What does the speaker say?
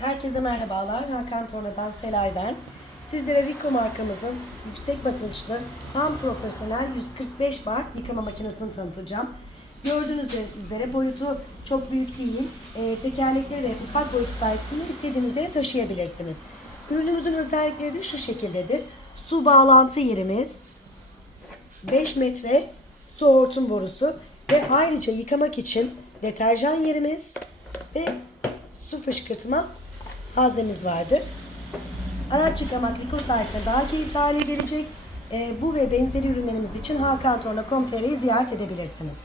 Herkese merhabalar. Hakan Torna'dan Selay ben. Sizlere Rico markamızın yüksek basınçlı, tam profesyonel 145 bar yıkama makinesini tanıtacağım. Gördüğünüz üzere boyutu çok büyük değil. Tekerlekleri ve ufak boyutu sayesinde istediğiniz yere taşıyabilirsiniz. Ürünümüzün özellikleri de şu şekildedir. Su bağlantı yerimiz, 5 metre su hortum borusu ve ayrıca yıkamak için deterjan yerimiz ve su fışkırtma haznemiz vardır. Araç yıkamak Rico sayesinde daha keyifli hale gelecek. Bu ve benzeri ürünlerimiz için hakantorna.com.tr'yi ziyaret edebilirsiniz.